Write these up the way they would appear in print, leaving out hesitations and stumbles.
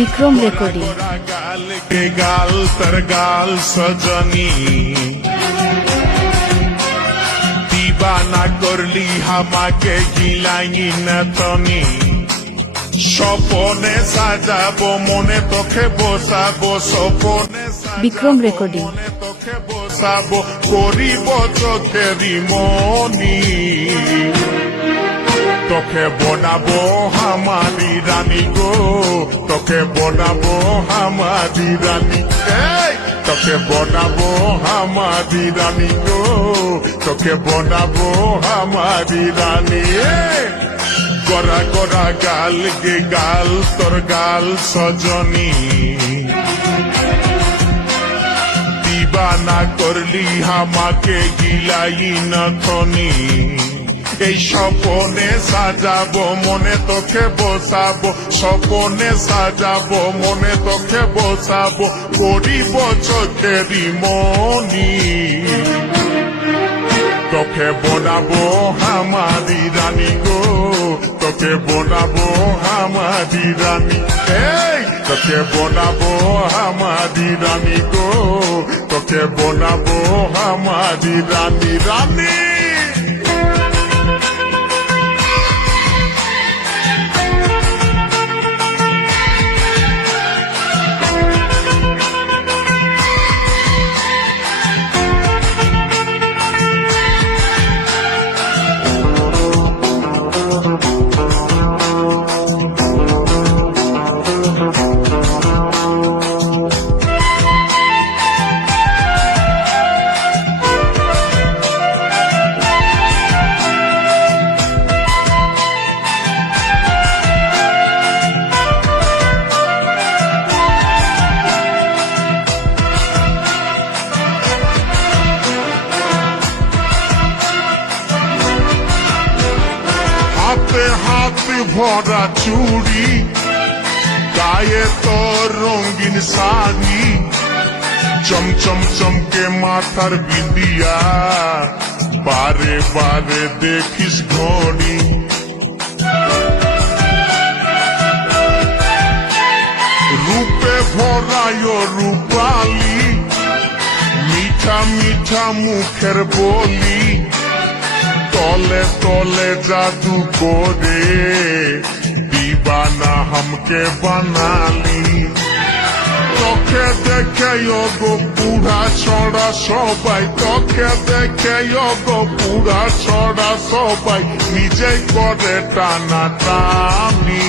Vikram recording. गाल के गाल तर गाल सजनी दीवाना करली हमाके गिलाई न तनी স্বপনে সাজাবো মনে তোকে বসাবো স্বপনে বিক্রম রেকর্ডিং। মনে তোকে বসাবো করিব চোখেরি মনি তোকে বনাবো হামারি রানী গো তোকে বনাবো হামারি রানী তোকে বনাবো হামারি রানী গো তোকে বনাবো হামারি রানী গোরা গোরা গাল গে গাল তোর গাল সজনী দিবানা করলি হামাকে গিলাই নথনি এই স্বপনে সাজাবো মনে তোকে বসাবো স্বপনে সাজাবো মনে তোকে বসাবো করিব চোখেরি মনি তোকে বনাবো হামারি রানী গো তোকে বনাবো হামারি রানী তোকে বনাবো হামারি রানী গো তোকে বনাবো হামারি রানী রানী হাতে হাতে ভরা চুড়ি গায়ে তোর রঙিন শাড়ি চমচম চমকে মাথার বিন্দিয়া বারে বারে দেখিস ঘড়ি রূপে ভরায় রূপালি মিঠা মিঠা মুখের বলি তলে তলে জাদু করে দিবানা हमके বানালি তোকে দেখে গো পুরা ছড়া সবাই তোকে দেখে গো পুরা ছড়া সবাই নিজেই করে টানা টানি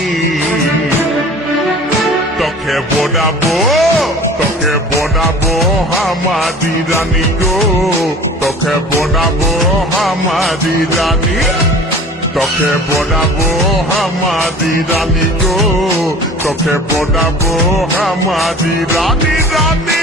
তোকে বনাবো হামারি রানী গো তোকে বনাবো হামারি রানী তোকে বনাবো হামারি রানী গো তোকে বনাবো হামারি রানী রানী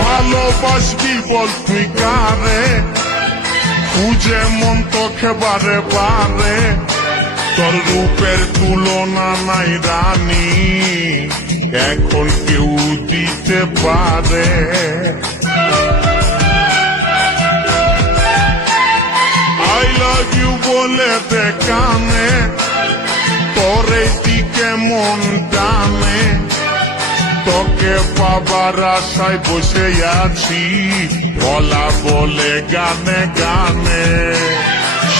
ভালোবাসবি বল তুই কারে খুঁজে মন তোকে বারে বারে তোর রূপের তুলনা নাই রানী এখন কেউ দিতে পারে আই লাভ ইউ বলে দে কানে তোর দিকে মন টানে তোকে পাবার আশায় বসে আছি বলা বলে গানে গানে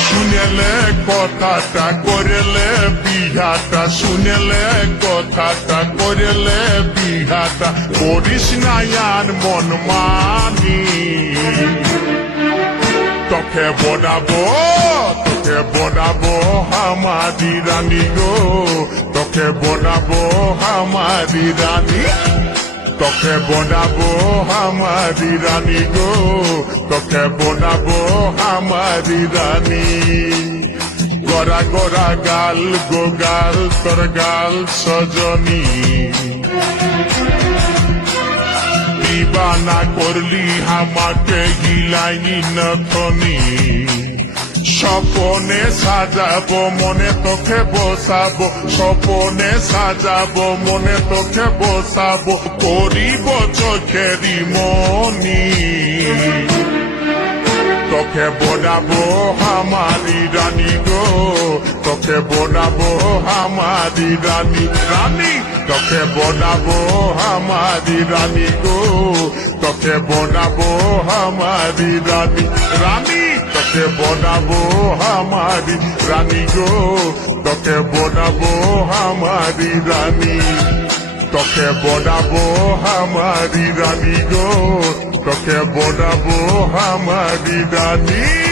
শুনেলে কথাটা করেলে বিহাটা শুনেলে কথাটা করেলে বিহাটা করিস না আর মন মানি তোকে বনাবো তোকে বনাবো আমারি রানী গো তোকে বনাবো আমারি রানী তোকে বনাবো আমারি রানী গো তোকে বনাবো আমারি রানী গোরা গোরা গাল গো গাল তোর গাল সজনী দিবানা করলি আমাকে গিলাইনি নথনি স্বপনে সাজাবো মনে তোকে বসাবো স্বপনে সাজাবো মনে তোকে বসাবো করিব চোখেরি মনি তোকে বনাবো আমারি রানী গো তোকে বনাবো আমারি রানী রানী তোকে বনাবো আমারি রানী গো তোকে বনাবো আমারি রানী রানী তোকে বনাবো আমারি রানী গো তোকে বনাবো আমারি রানী তোকে বনাবো আমারি রানী গো তোকে বনাবো আমারি রানী